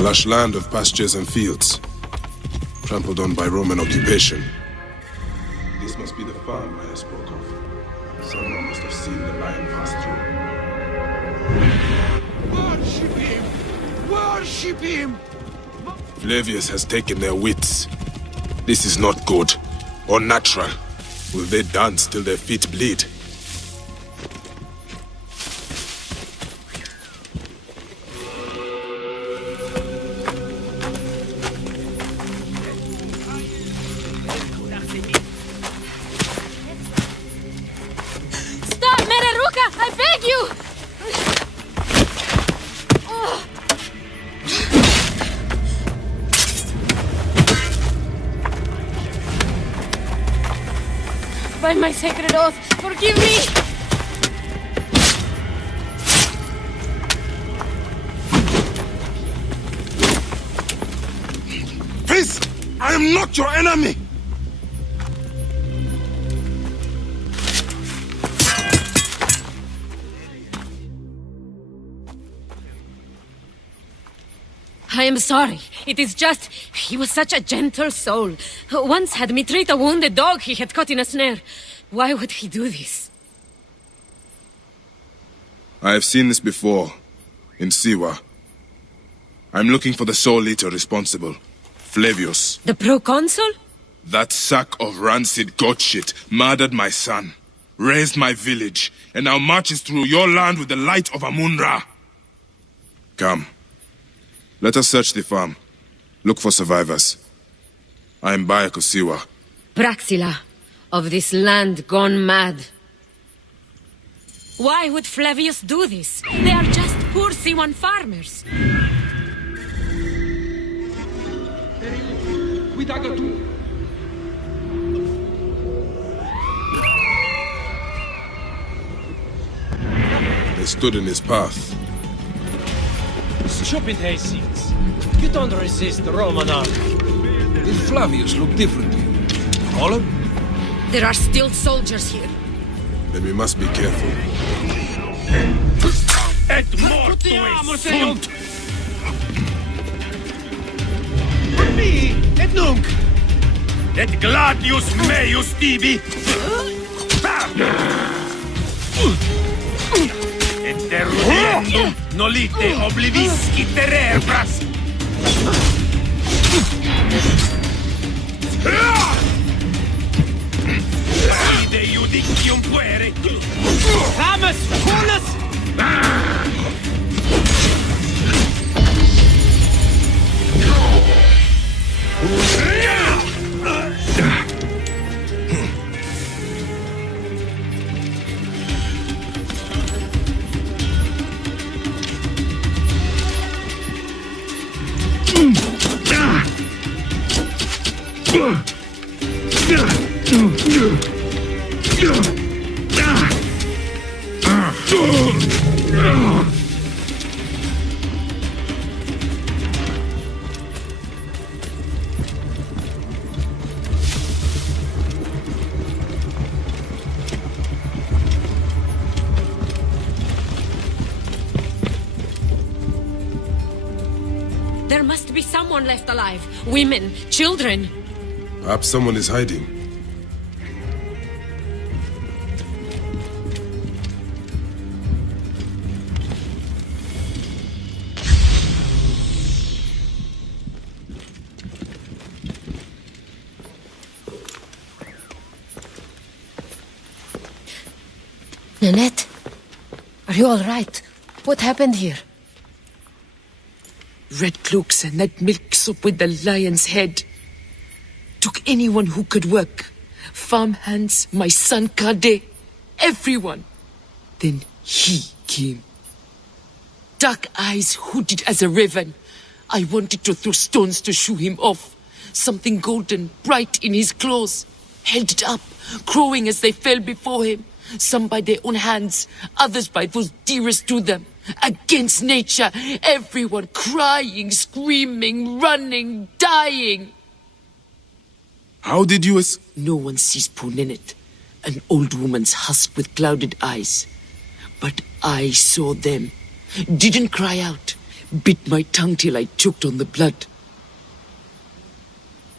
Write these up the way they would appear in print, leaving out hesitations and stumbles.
A lush land of pastures and fields, trampled on by Roman occupation. This must be the farm I spoke of. Someone must have seen the lion pass through. Worship him! Worship him! Flavius has taken their wits. This is not good, or natural. Will they dance till their feet bleed? Stop, Mereruka! I beg you! By my sacred oath, forgive me! Peace! I am not your enemy! I am sorry. It is just... he was such a gentle soul. Once had me treat a wounded dog he had caught in a snare. Why would he do this? I have seen this before, in Siwa. I'm looking for the soul eater responsible, Flavius. The proconsul? That sack of rancid goat shit murdered my son, raised my village, and now marches through your land with the light of Amun-Ra. Come. Let us search the farm. Look for survivors. I am Bayako Siwa. Praxila, of this land gone mad. Why would Flavius do this? They are just poor Siwan farmers. They stood in his path. Stupid hayseeds. You don't resist the Roman army. Did Flavius look different to you? Colin? There are still soldiers here. Then we must be careful. Et mortuis sunt! Mi, et nunc! Et gladius meius tibi! Et derudiendum nolite oblivisci terebras! Ide judicium puere! Hamus! Hunus! There must be someone left alive. Women, children. Perhaps someone is hiding. Nanette, are you all right? What happened here? Red cloaks and that milk soup with the lion's head. Took anyone who could work. Farm hands, my son Kade, everyone. Then he came. Dark eyes hooded as a raven. I wanted to throw stones to shoo him off. Something golden, bright in his claws. Held it up, crowing as they fell before him. Some by their own hands, others by those dearest to them. Against nature, everyone crying, screaming, running, dying. How did you No one sees poor Ninette, an old woman's husk with clouded eyes. But I saw them. Didn't cry out, bit my tongue till I choked on the blood.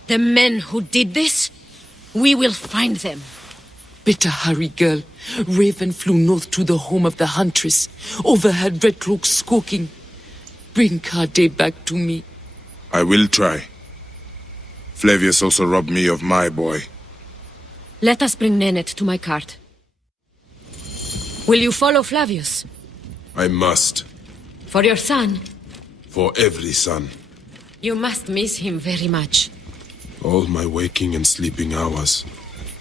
The men who did this, we will find them. Better hurry, girl. Raven flew north to the home of the huntress. Overheard Red Cloak squawking. Bring Kade back to me. I will try. Flavius also robbed me of my boy. Let us bring Nennet to my cart. Will you follow Flavius? I must. For your son? For every son. You must miss him very much. All my waking and sleeping hours.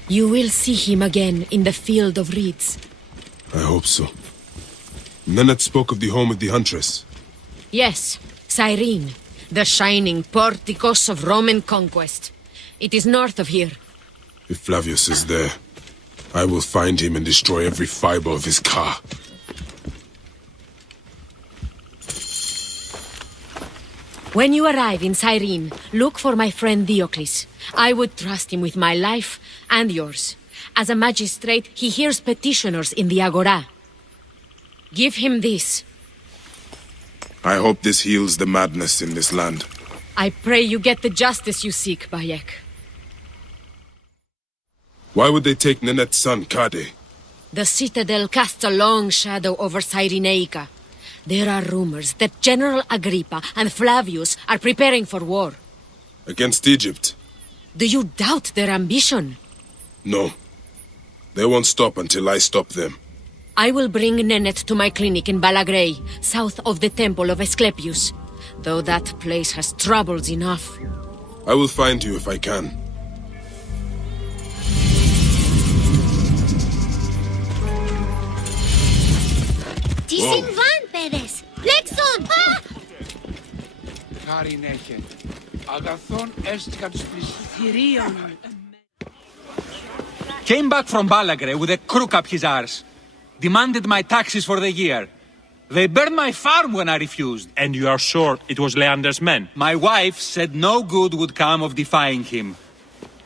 You will see him again in the field of reeds. I hope so. Nennet spoke of the home of the huntress. Yes, Cyrene, the shining porticos of Roman conquest. It is north of here. If Flavius is there, I will find him and destroy every fiber of his car. When you arrive in Cyrene, look for my friend Diocles. I would trust him with my life and yours. As a magistrate, he hears petitioners in the Agora. Give him this. I hope this heals the madness in this land. I pray you get the justice you seek, Bayek. Why would they take Nenet's son, Kade? The citadel casts a long shadow over Cyrenaica. There are rumors that General Agrippa and Flavius are preparing for war. Against Egypt? Do you doubt their ambition? No. They won't stop until I stop them. I will bring Nennet to my clinic in Balagrey, south of the temple of Asclepius. Though that place has troubles enough. I will find you if I can. Τι συμβάν, παιδες! Λέξον! Χάριν έχε. Αγαθόν έστικα τους πλησίων. Came back from Balagre with a crook up his arse. Demanded my taxes for the year. They burned my farm when I refused. And you are sure it was Leander's men? My wife said no good would come of defying him.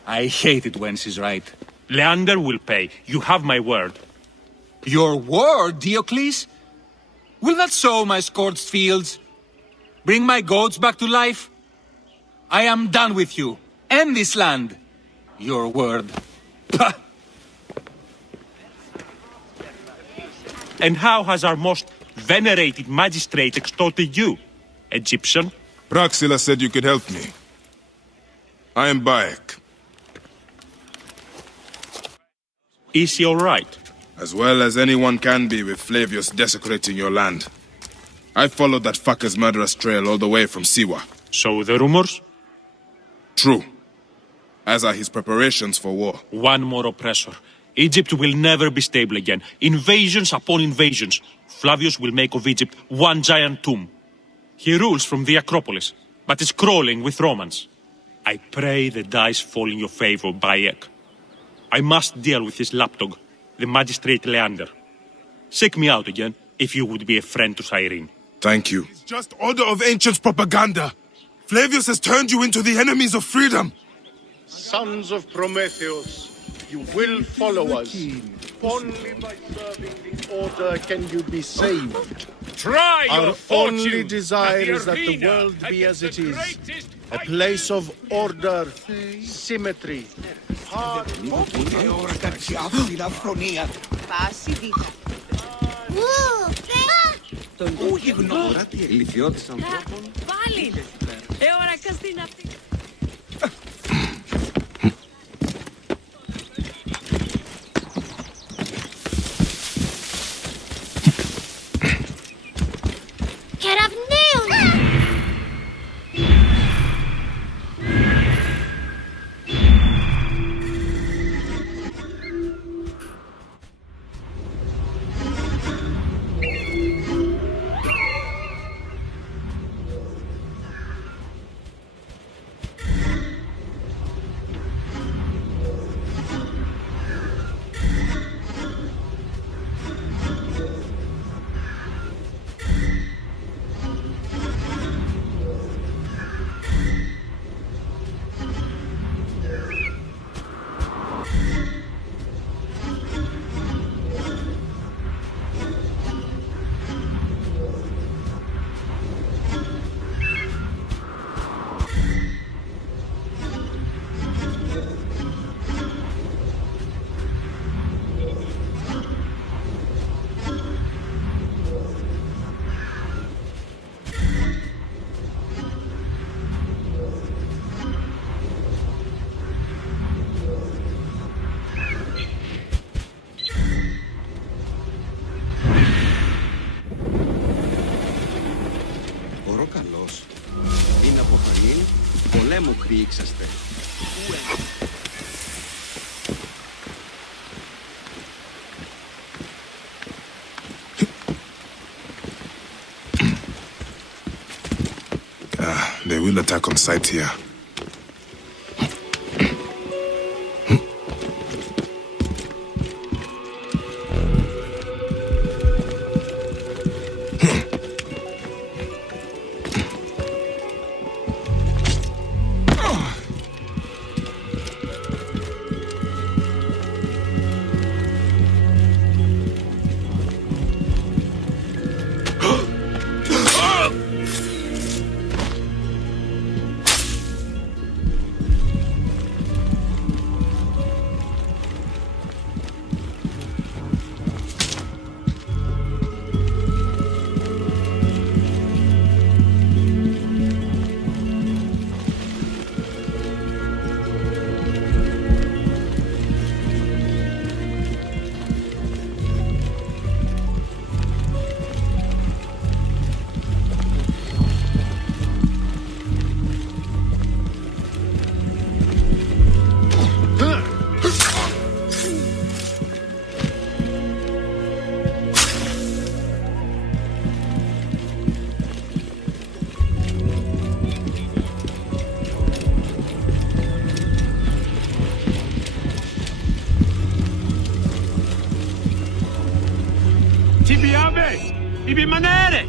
I hate it when she's right. Leander will pay. You have my word. Your word, Diocles? Will that sow my scorched fields? Bring my goats back to life? I am done with you. And this land. Your word. Pah! And how has our most venerated magistrate extorted you, Egyptian? Praxilla said you could help me. I am Bayek. Is he all right? As well as anyone can be with Flavius desecrating your land. I followed that fucker's murderous trail all the way from Siwa. So the rumors? True. As are his preparations for war. One more oppressor. Egypt will never be stable again. Invasions upon invasions. Flavius will make of Egypt one giant tomb. He rules from the Acropolis, but is crawling with Romans. I pray the dice fall in your favor, Bayek. I must deal with his lapdog, the magistrate Leander. Seek me out again, if you would be a friend to Cyrene. Thank you. It's just order of ancients propaganda. Flavius has turned you into the enemies of freedom. Sons of Prometheus, you will follow us. Only by serving the order can you be saved. Try your Our fortune only desire at is that the arena world be as it is. greatest A place of order, symmetry, Πάλι! Εωρακάς την αυτή. Κεραυναίων! πολέμου κρύξαστε. They will attack on sight here. Ibi manere!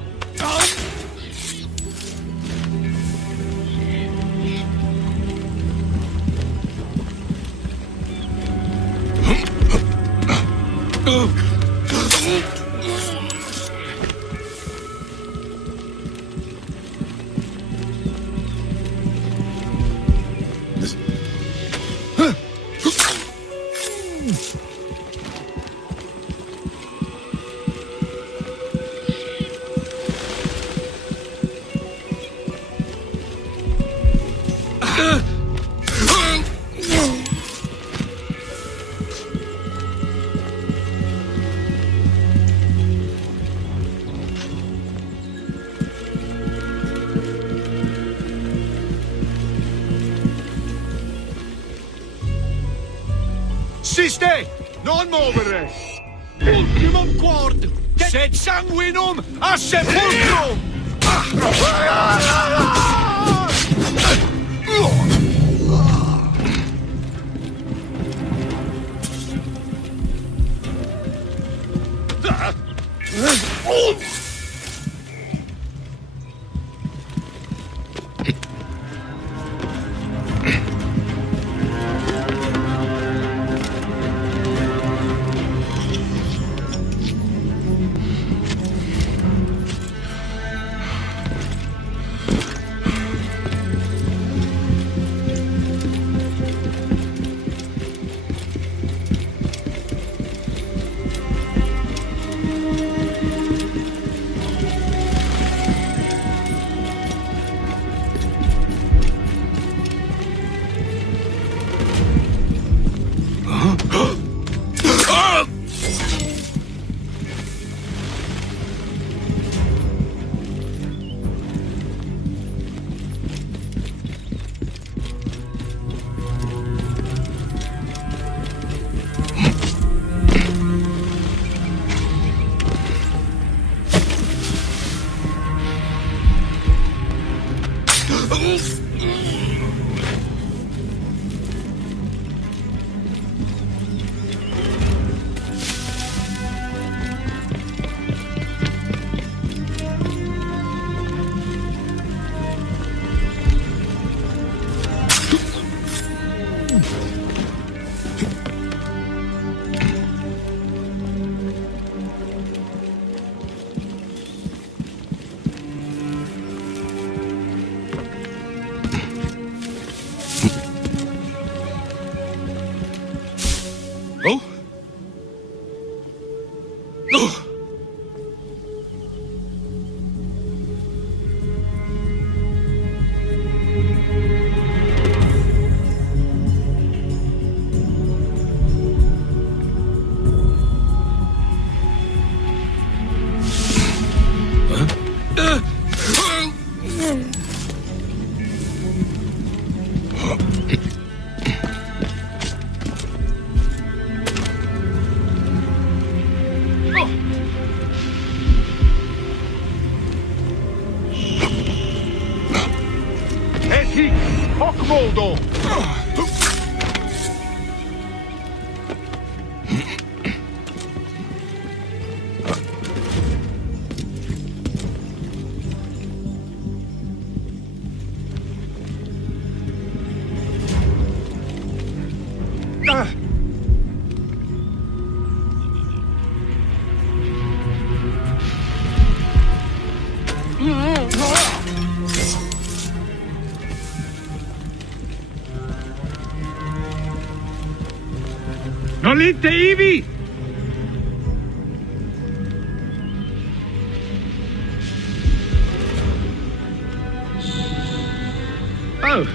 Siste! Non movere! Ultimum quord! Sed sanguinum a sepulcrum! Oh? Oh! Moldo! Nolite Ivi! Oh.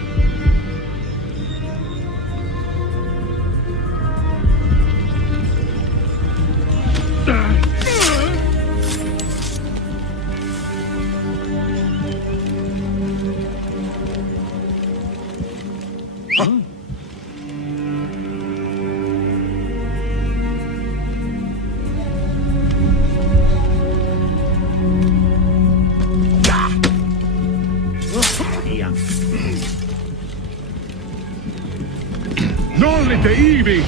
Nolite Ivi!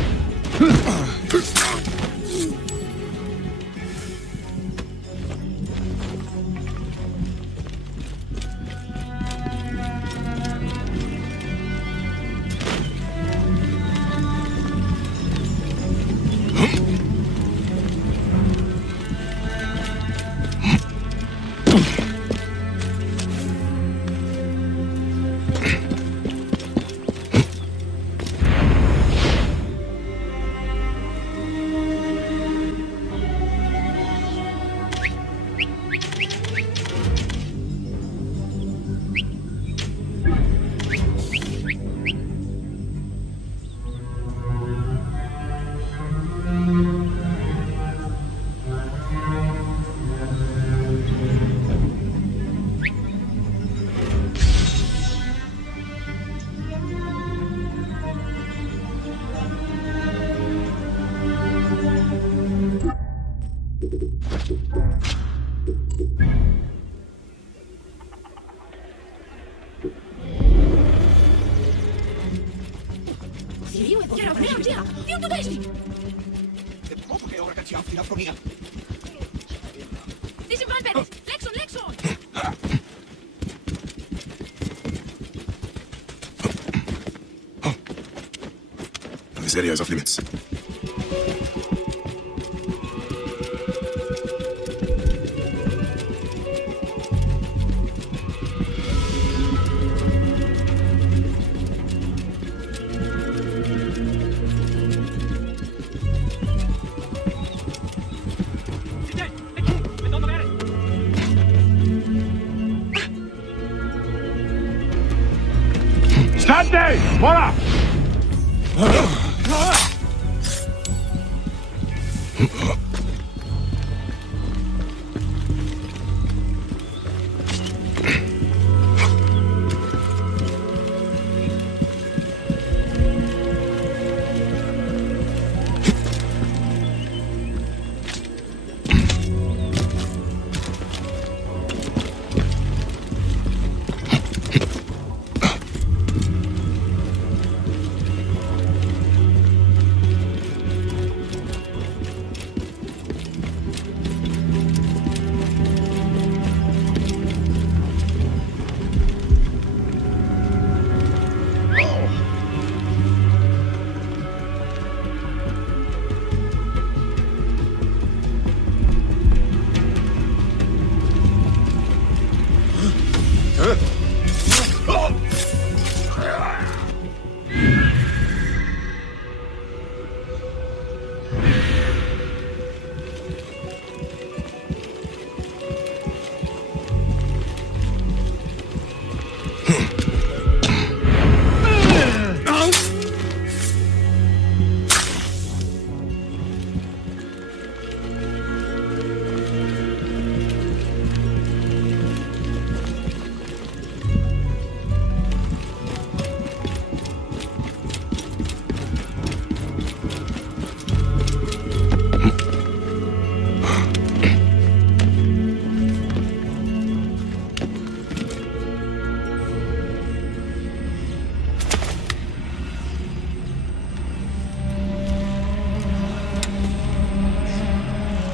This area is off limits. State! Mora!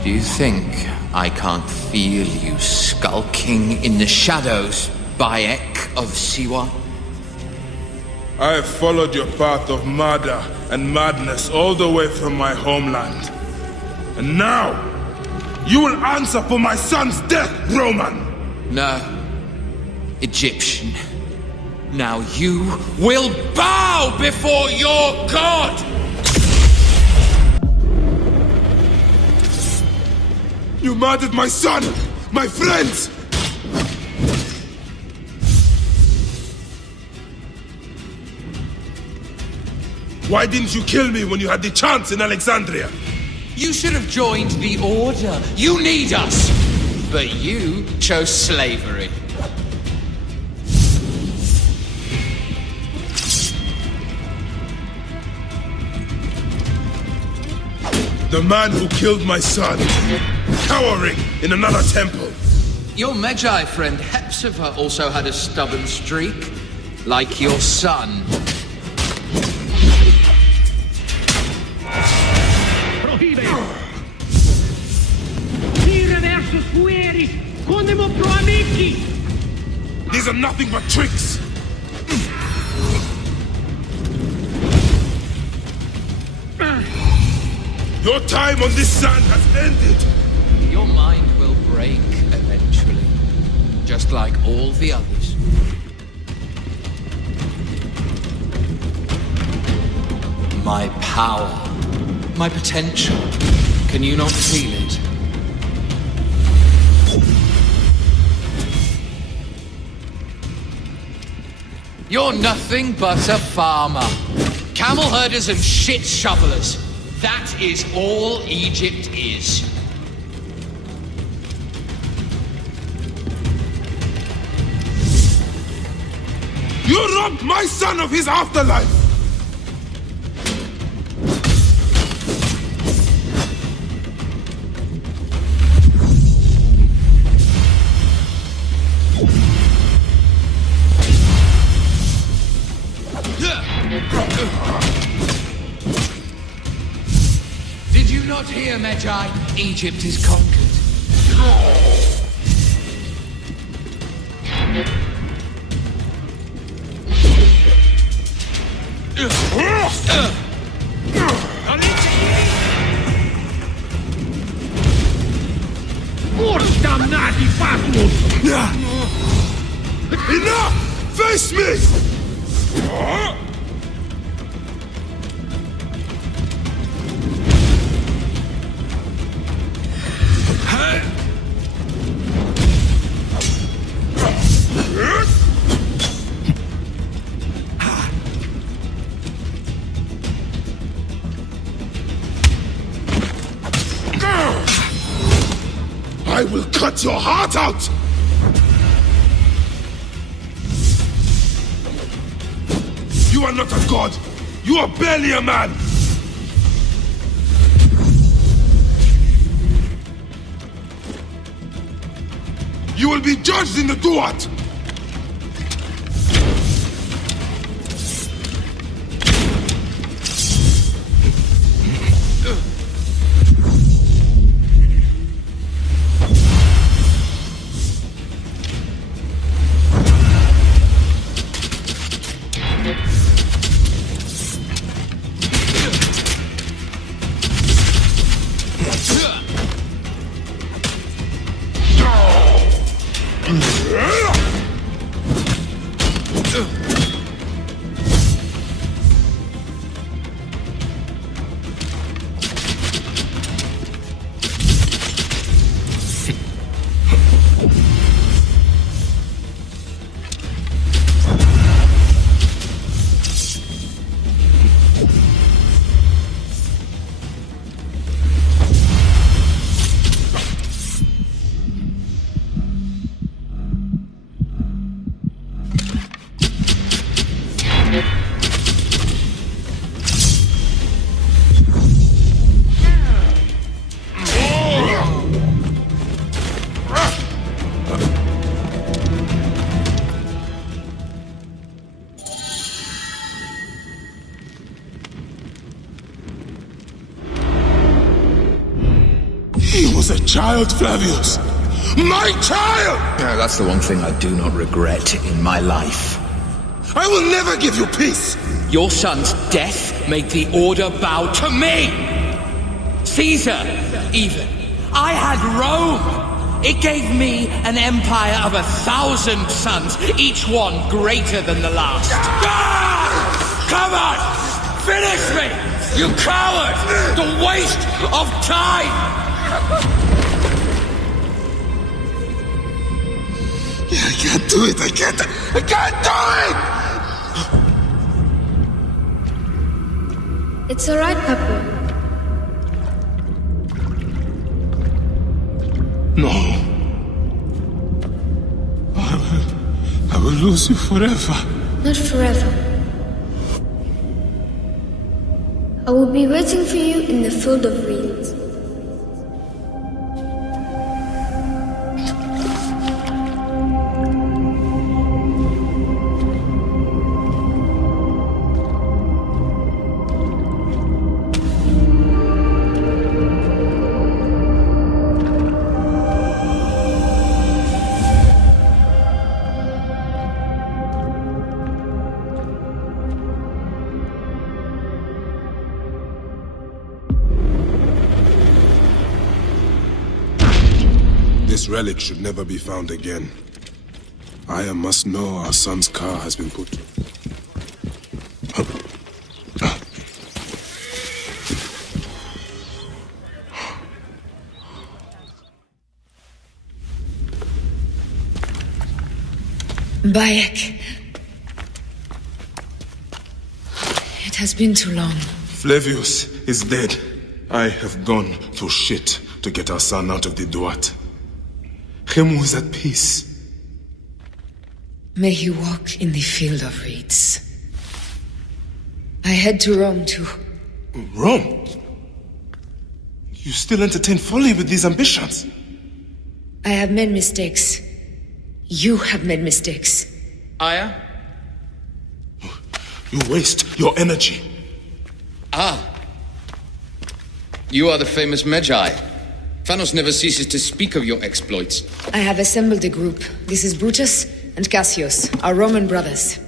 Do you think I can't feel you skulking in the shadows, Bayek of Siwa? I have followed your path of murder and madness all the way from my homeland. And now, you will answer for my son's death, Roman! No. Egyptian. Now you will bow before your god! You murdered my son! My friends! Why didn't you kill me when you had the chance in Alexandria? You should have joined the Order. You need us! But you chose slavery. The man who killed my son, cowering in another temple. Your Magi friend Hepzibah also had a stubborn streak, like your son. Prohíbe! Tire versus fueris! Condemo pro amici! These are nothing but tricks! Your time on this sand has ended! Your mind will break eventually, just like all the others. My power, my potential, can you not feel it? You're nothing but a farmer. Camel herders and shit shovelers. That is all Egypt is. You robbed my son of his afterlife! Did you not hear, Magi? Egypt is conquered. Damnati fasmus! Enough! Face me! I will cut your heart out! You are not a god! You are barely a man! You will be judged in the Duat! He was a child, Flavius! My child! Yeah, that's the one thing I do not regret in my life. I will never give you peace! Your son's death made the Order bow to me! Caesar, even. I had Rome! It gave me an empire of 1,000 sons, each one greater than the last. Come on! Finish me! You coward! The waste of time! I can't do it! I can't do it! It's alright, Papa. No. I will lose you forever. Not forever. I will be waiting for you in the field of reeds. This relic should never be found again. Aya must know our son's car has been put. Bayek. It has been too long. Flavius is dead. I have gone through shit to get our son out of the Duat. Khemu is at peace. May he walk in the field of reeds. I head to Rome too. Rome? You still entertain folly with these ambitions? I have made mistakes. You have made mistakes. Aya? You waste your energy. Ah. You are the famous Magi. Thanos never ceases to speak of your exploits. I have assembled a group. This is Brutus and Cassius, our Roman brothers.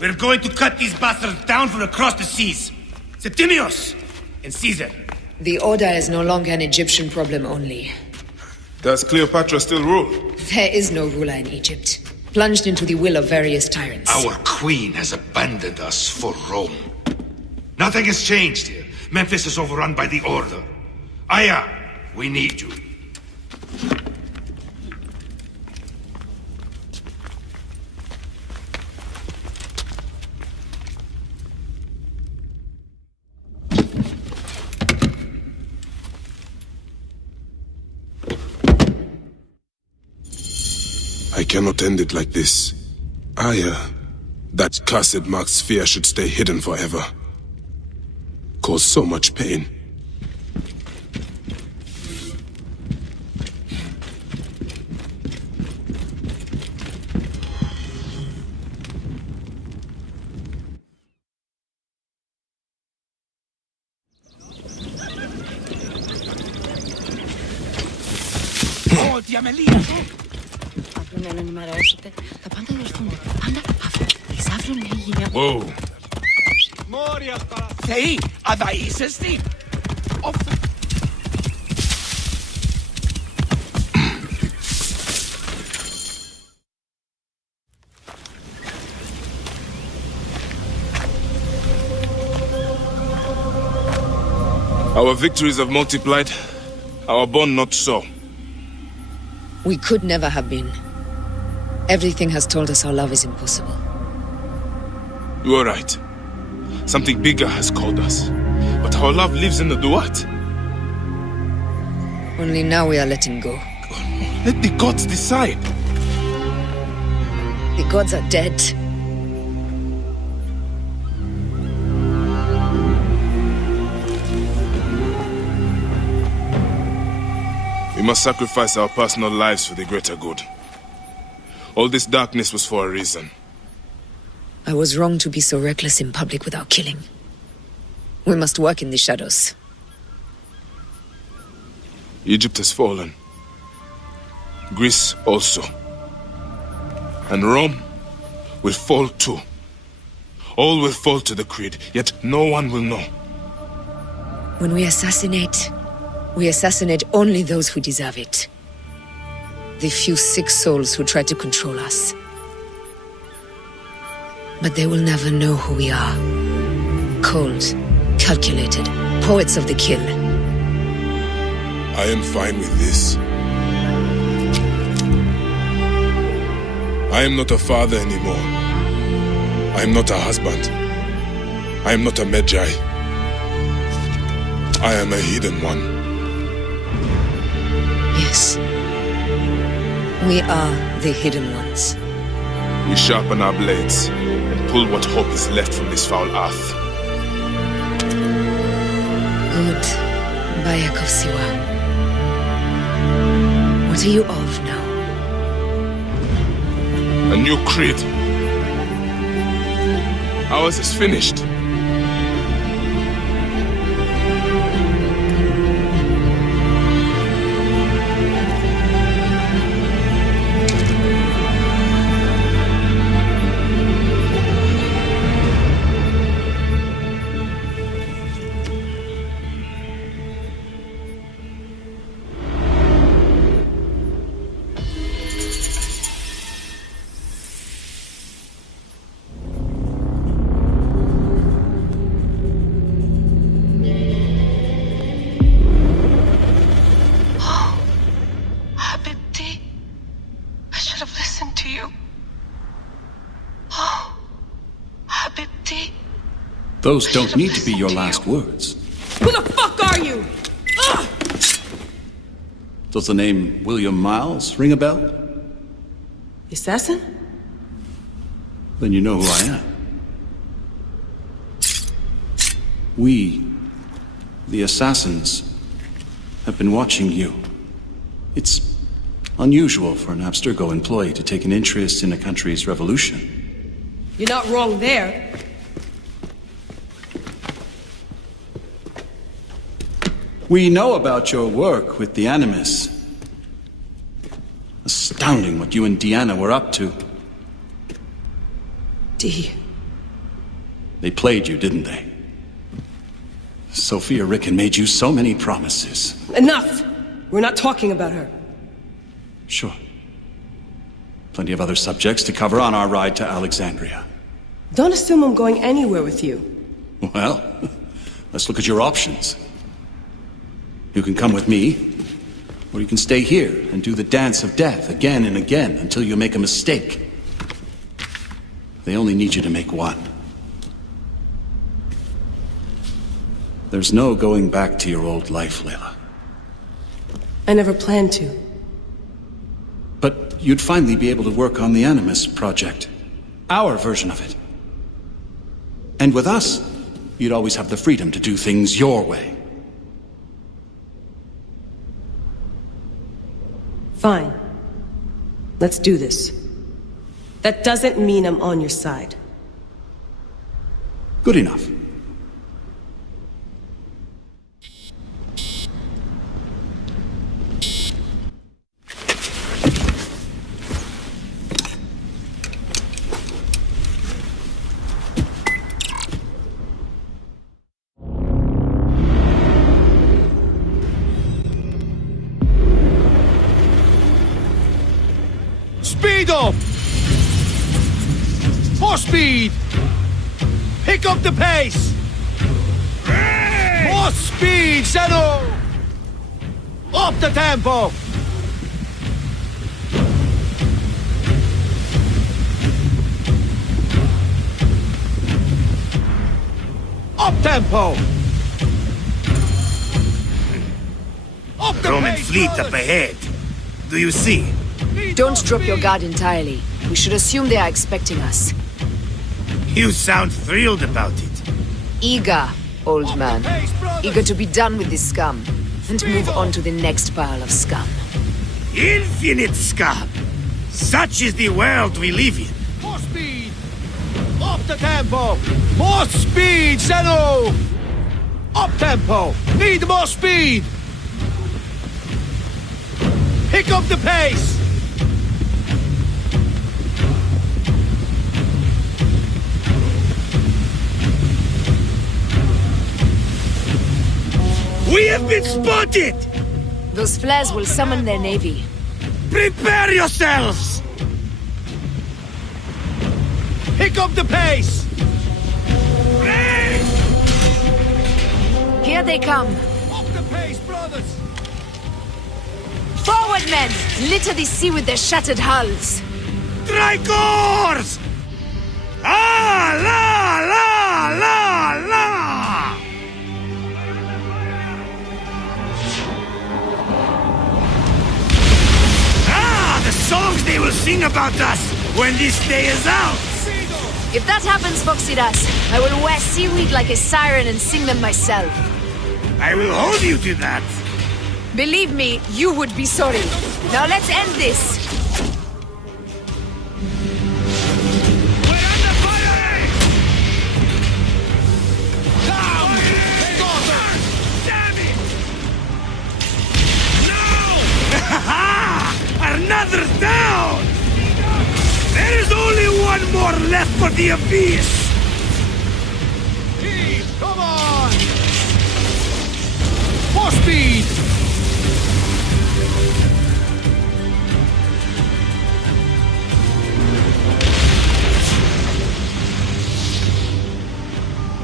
We're going to cut these bastards down from across the seas. Septimius and Caesar. The Order is no longer an Egyptian problem only. Does Cleopatra still rule? There is no ruler in Egypt, plunged into the will of various tyrants. Our queen has abandoned us for Rome. Nothing has changed here. Memphis is overrun by the Order. Aya, we need you. I cannot end it like this. Aya, that cursed marked sphere should stay hidden forever. Cause so much pain. Ό,τι αμελία σου! Αύριο να ενημερώσετε. Τα πάντα διορθούνται. Πάντα αύριο να γίνει. Whoa. Θεοί, αδαΐσεστη! Our victories have multiplied, our bond not so. We could never have been. Everything has told us our love is impossible. You are right. Something bigger has called us. But our love lives in the Duat. Only now we are letting go. Let the gods decide. The gods are dead. We must sacrifice our personal lives for the greater good. All this darkness was for a reason. I was wrong to be so reckless in public without killing. We must work in the shadows. Egypt has fallen. Greece also. And Rome will fall too. All will fall to the creed, yet no one will know. When we assassinate only those who deserve it. The few sick souls who try to control us. But they will never know who we are. Cold, calculated, poets of the kill. I am fine with this. I am not a father anymore. I am not a husband. I am not a Magi. I am a hidden one. Yes. We are the hidden ones. We sharpen our blades and pull what hope is left from this foul earth. Good. Bayakov Siwa. What are you of now? A new creed. Ours is finished. Those don't need to be your last words. Who the fuck are you? Does the name William Miles ring a bell? The assassin? Then you know who I am. We, the assassins, have been watching you. It's unusual for an Abstergo employee to take an interest in a country's revolution. You're not wrong there. We know about your work with the Animus. Astounding what you and Deanna were up to. D. They played you, didn't they? Sophia Ricken made you so many promises. Enough! We're not talking about her. Sure. Plenty of other subjects to cover on our ride to Alexandria. Don't assume I'm going anywhere with you. Well, let's look at your options. You can come with me, or you can stay here and do the dance of death again and again until you make a mistake. They only need you to make one. There's no going back to your old life, Layla. I never planned to. But you'd finally be able to work on the Animus project. Our version of it. And with us, you'd always have the freedom to do things your way. Fine. Let's do this. That doesn't mean I'm on your side. Good enough. Speed up! More speed! Pick up the pace! More speed, Seno! Up the tempo! Up tempo! Up the Roman pace, fleet brothers. up ahead. Do you see? Don't drop your guard entirely. We should assume they are expecting us. You sound thrilled about it. Eager, old man. Eager to be done with this scum. And move on to the next pile of scum. Infinite scum! Such is the world we live in. More speed! Up the tempo! More speed, Zeno! Up tempo! Need more speed! Pick up the pace! We have been spotted! Those flares will summon their navy. Prepare yourselves! Pick up the pace! Here they come. Up the pace, brothers! Forward, men! Litter the sea with their shattered hulls. Strikers! Ah, la, la, la, la! Ah, the songs they will sing about us when this day is out! If that happens, Foxidas, I will wear seaweed like a siren and sing them myself. I will hold you to that! Believe me, you would be sorry. Now let's end this. Another down! There is only one more left for the abyss! Come on! More speed!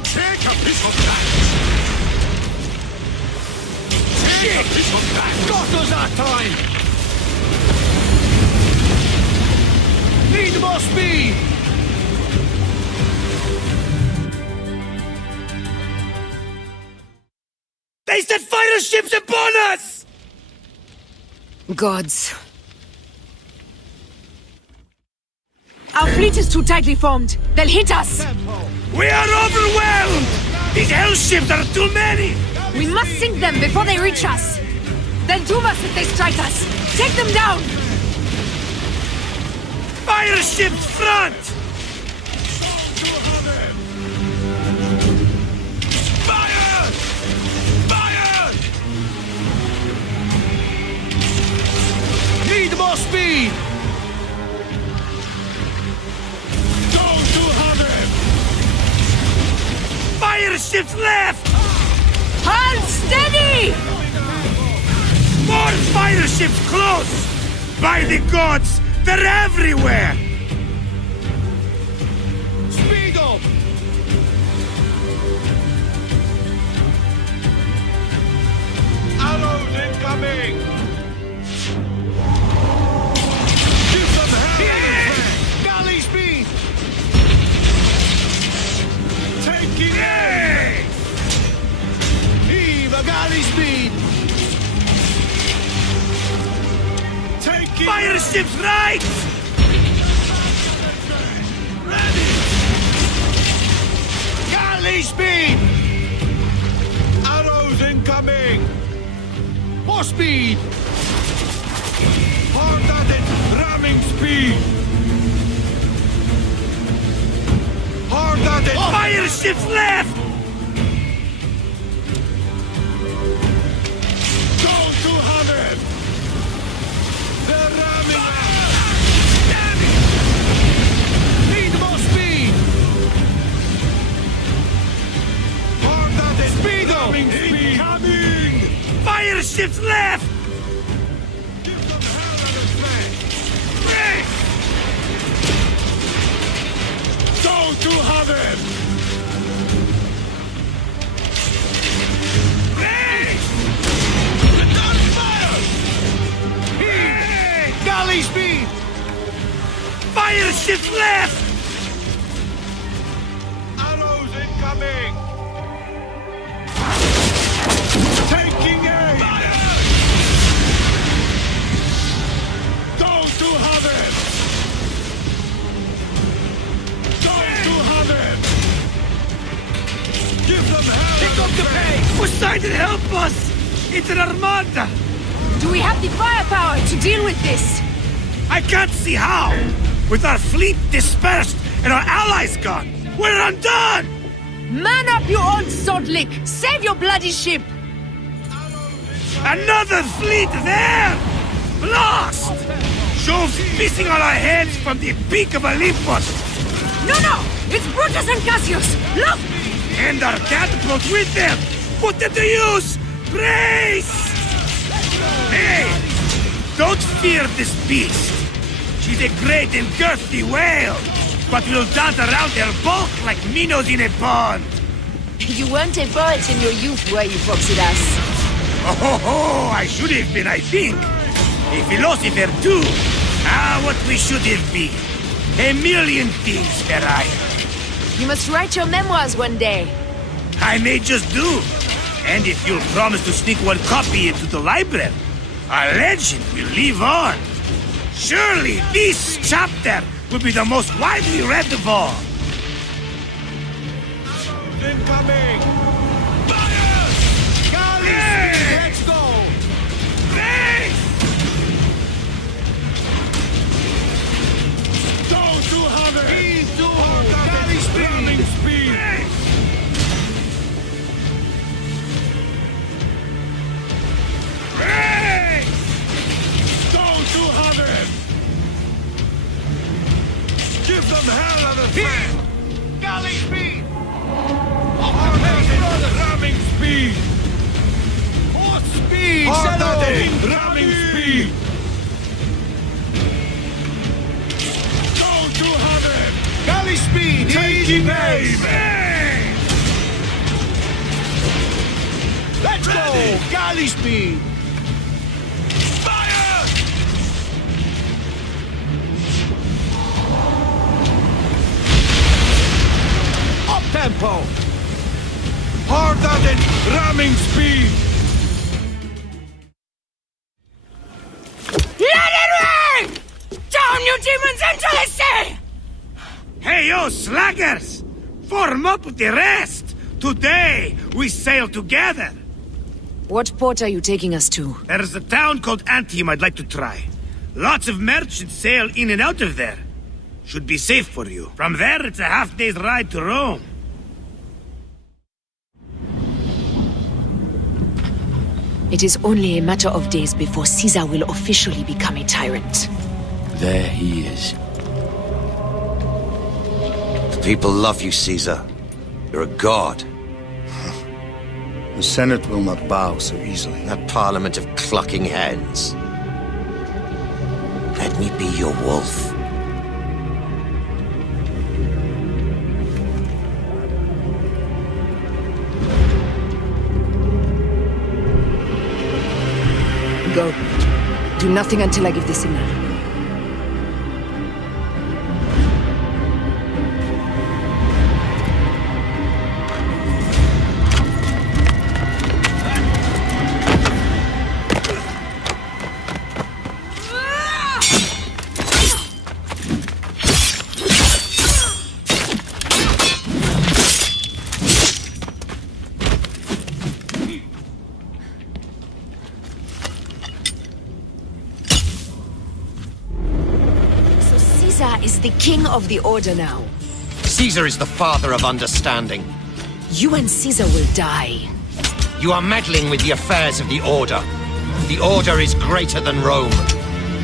Take a piece of that! Take a piece of that! Got us that time! Need more speed! They set fighter ships upon us! Gods. Our fleet is too tightly formed. They'll hit us! We are overwhelmed! These hell ships are too many! We must sink them before they reach us! They'll doom us if they strike us! Take them down! Fire ships front! Fire! Fire! Need more speed! Don't to have him! Fire ships left! Hold steady! More fire ships close! By the gods! They're everywhere! Speed up! Arrows incoming! Give them hell! Galley speed! Taking aim! Heave a galley speed! Taking fire ships right! Ready! Galley speed! Arrows incoming! More speed! Hard at it! Ramming speed! Hard at it! Fire ships left! Don't to have it! They're ramming us! Damn it! Need more speed! Hard at it! Speed up! Incoming! Fire ships left! Give them hell at a smash! Don't to have it! Galley speed! Fire ships left! Arrows incoming! Taking aim! Fire! Don't to have it! Don't to have it! Give them hell! Pick up the pace! Poseidon, help us! It's an armada! Do we have the firepower to deal with this? I can't see how! With our fleet dispersed and our allies gone, we're undone! Man up, you old swordlick! Save your bloody ship! Another fleet there! Blast! Jove's missing on our heads from the peak of Olympus! No! It's Brutus and Cassius! Look! And our catapult with them! Put them to use! Brace! Hey! Don't fear this beast! She's a great and girthy whale, but will dance around her bulk like minnows in a pond! You weren't a poet in your youth, were you, Proxidas? Oh, I should have been, I think. A philosopher, too. What we should have been. A million things, Ferrari. You must write your memoirs one day. I may just do. And if you'll promise to sneak one copy into the library, a legend will live on. Surely this chapter will be the most widely read of all. Incoming! Fire! Galley, let's go! Race! Go 200! He's too Galley speed! Ramming speed! Race! Go 200! Give them hell on the fan! Galley speed! Ramming speed! Horse speed! Ramming speed! Go 200! Galley speed! Taking aim! Let's go! Galley speed! Fire! Up tempo! Harder than ramming speed! Let it rain! Down, you demons, into the sea! Hey, you slackers! Form up with the rest! Today, we sail together! What port are you taking us to? There's a town called Antium I'd like to try. Lots of merchants sail in and out of there. Should be safe for you. From there, it's a half-day's ride to Rome. It is only a matter of days before Caesar will officially become a tyrant. There he is. The people love you, Caesar. You're a god. The Senate will not bow so easily. That parliament of clucking hens. Let me be your wolf. Go. Do nothing until I give the signal. Is the king of the Order now. Caesar is the father of understanding. You and Caesar will die. You are meddling with the affairs of the Order. The Order is greater than Rome.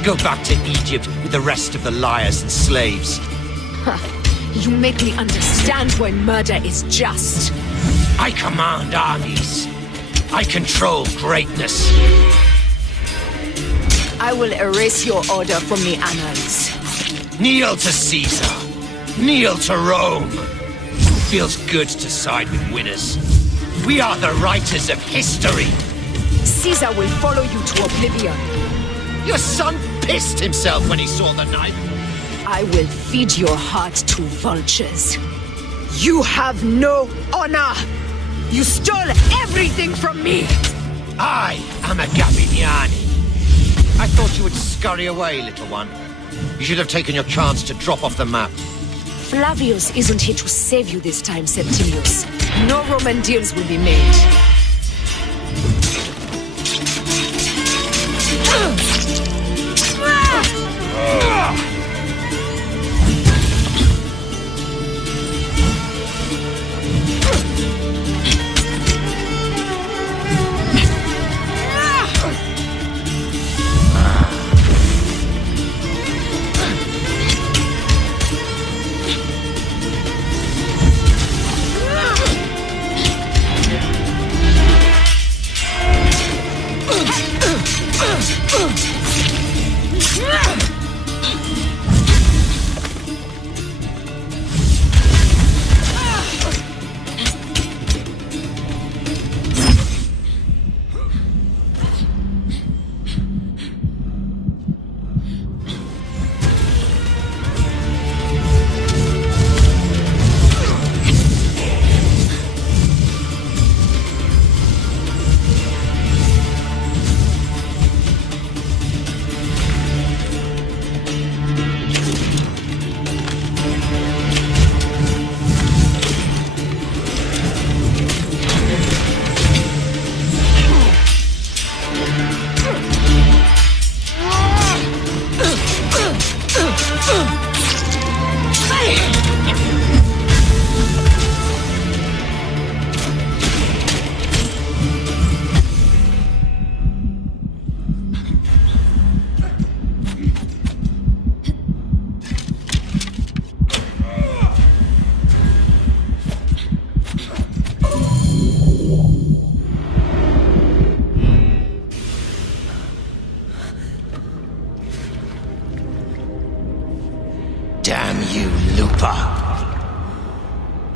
Go back to Egypt with the rest of the liars and slaves. You make me understand why murder is just. I command armies. I control greatness. I will erase your order from the annals. Kneel to Caesar. Kneel to Rome. Feels good to side with winners. We are the writers of history. Caesar will follow you to oblivion. Your son pissed himself when he saw the knife. I will feed your heart to vultures. You have no honor. You stole everything from me. I am a Gabiniani. I thought you would scurry away, little one. You should have taken your chance to drop off the map. Flavius isn't here to save you this time, Septimius. No Roman deals will be made.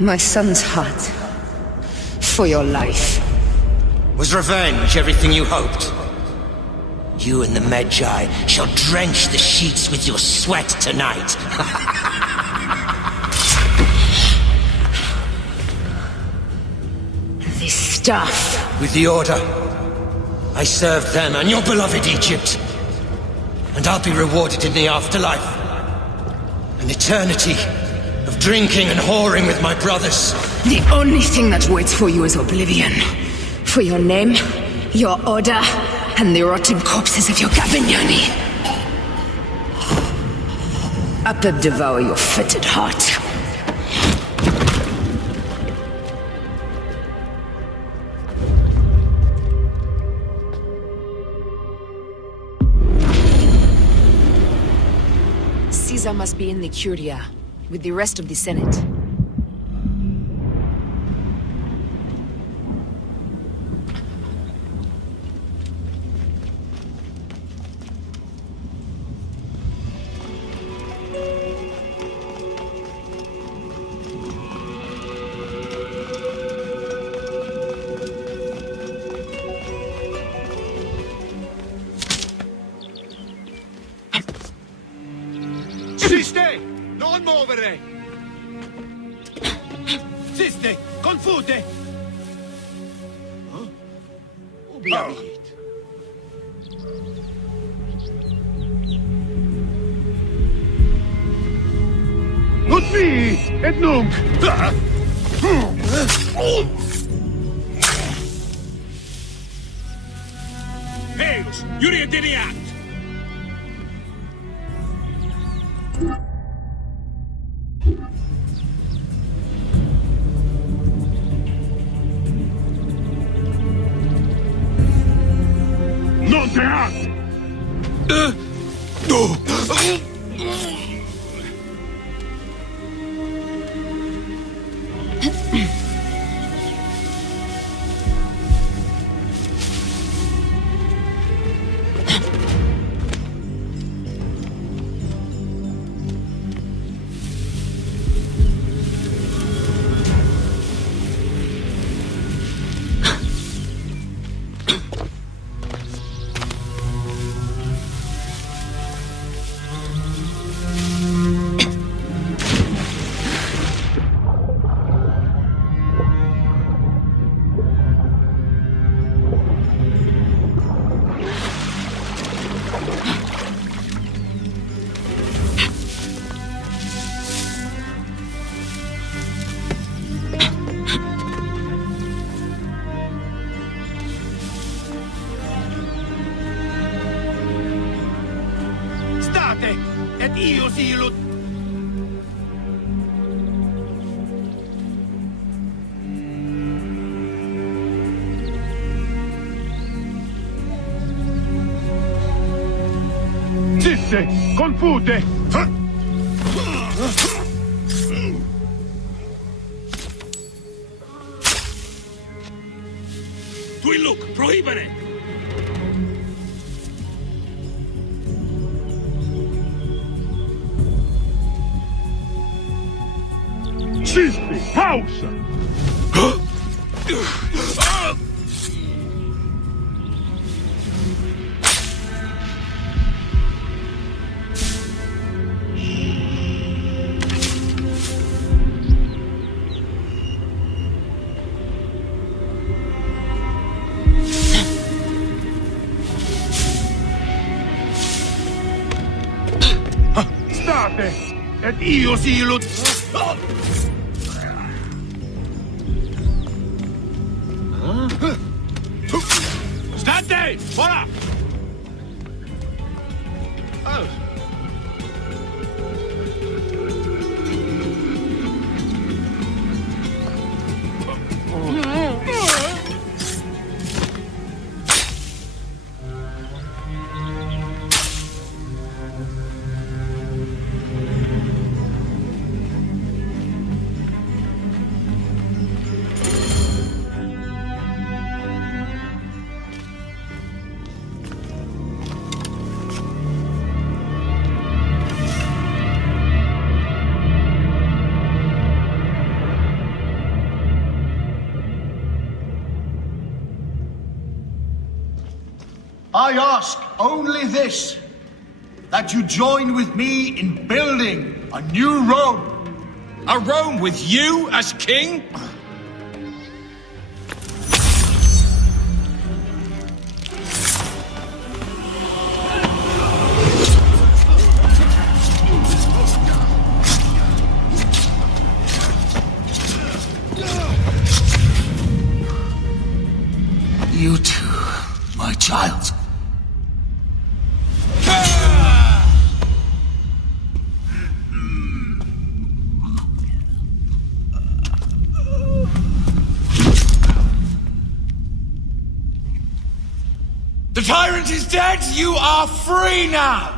My son's heart. For your life. Was revenge everything you hoped? You and the Magi shall drench the sheets with your sweat tonight. This stuff. With the Order, I served them and your beloved Egypt. And I'll be rewarded in the afterlife. An eternity of drinking and whoring with my brothers. The only thing that waits for you is oblivion. For your name, your order, and the rotting corpses of your Gabignani. Up and devour your fetid heart. Caesar must be in the Curia, with the rest of the Senate. Siste! Non muovere! Siste! Confute! Huh? Obliviate. Ut vi! Et nunc! Heus! Jurientiniat! Non teat! State! Et io silut! Siste! Confute! Tui look! Prohibere! Siste! Pausa! State! Et io silut! State! Ora! Oh. I ask only this, that you join with me in building a new Rome. A Rome with you as king? You too, my child. The tyrant is dead! You are free now!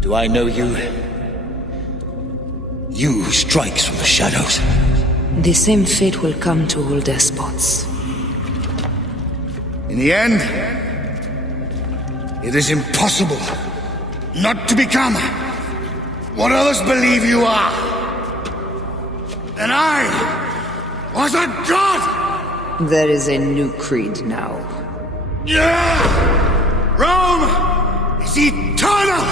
Do I know you? You who strikes from the shadows. The same fate will come to all despots. In the end, it is impossible not to become what others believe you are. And I was a god! There is a new creed now. Yeah! Rome is eternal!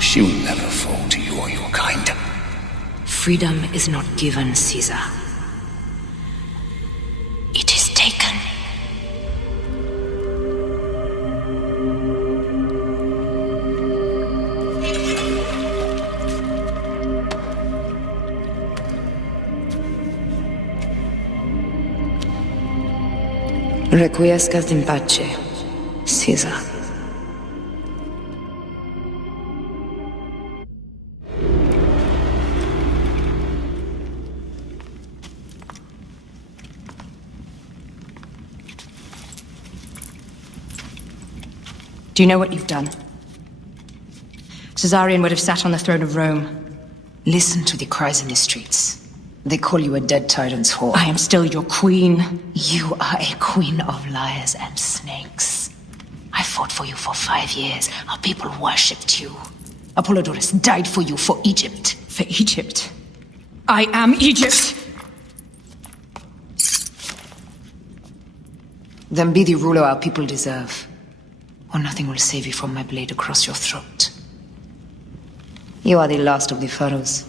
She will never fall to you or your kind. Freedom is not given, Caesar. It is taken. Requiescat in pace, Caesar. Do you know what you've done? Caesarion would have sat on the throne of Rome. Listen to the cries in the streets. They call you a dead tyrant's whore. I am still your queen. You are a queen of liars and snakes. I fought for you for 5 years. Our people worshipped you. Apollodorus died for you, for Egypt. For Egypt? I am Egypt! Then be the ruler our people deserve, or nothing will save you from my blade across your throat. You are the last of the pharaohs.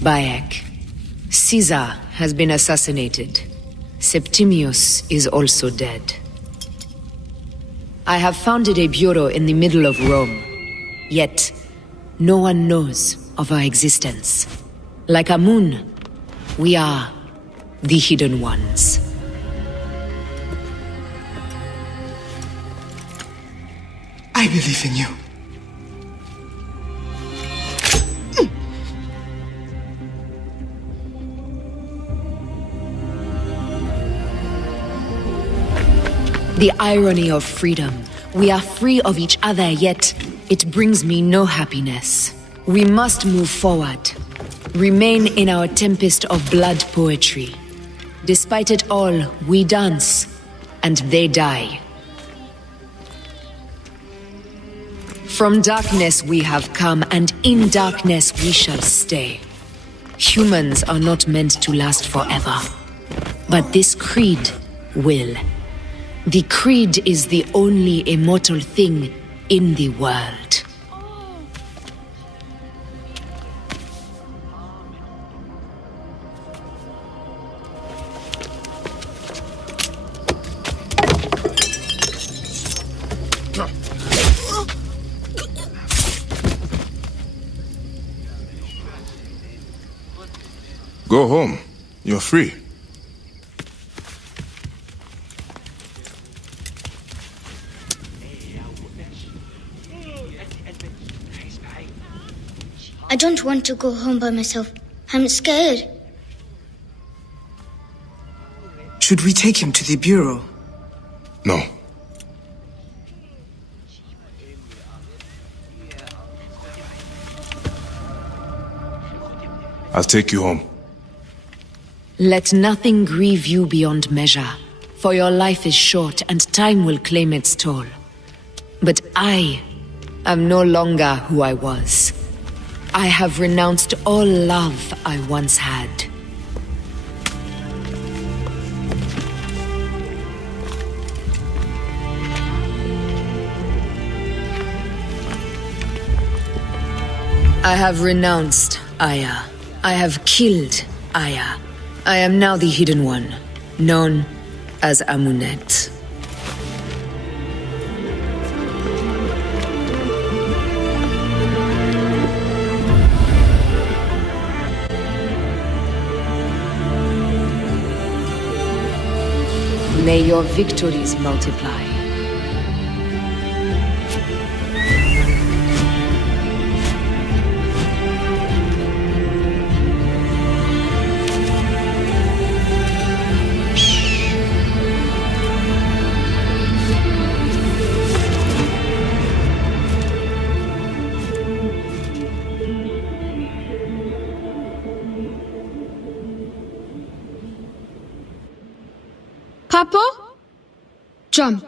Bayek, Caesar has been assassinated. Septimius is also dead. I have founded a bureau in the middle of Rome. Yet, no one knows of our existence. Like Amun, we are the hidden ones. I believe in you. The irony of freedom. We are free of each other, yet it brings me no happiness. We must move forward. Remain in our tempest of blood poetry. Despite it all, we dance, and they die. From darkness we have come, and in darkness we shall stay. Humans are not meant to last forever. But this creed will. The creed is the only immortal thing in the world. Go home. You're free. I don't want to go home by myself. I'm scared. Should we take him to the bureau? No. I'll take you home. Let nothing grieve you beyond measure, for your life is short and time will claim its toll. But I am no longer who I was. I have renounced all love I once had. I have renounced Aya. I have killed Aya. I am now the Hidden One, known as Amunet. May your victories multiply. Papa? Jump.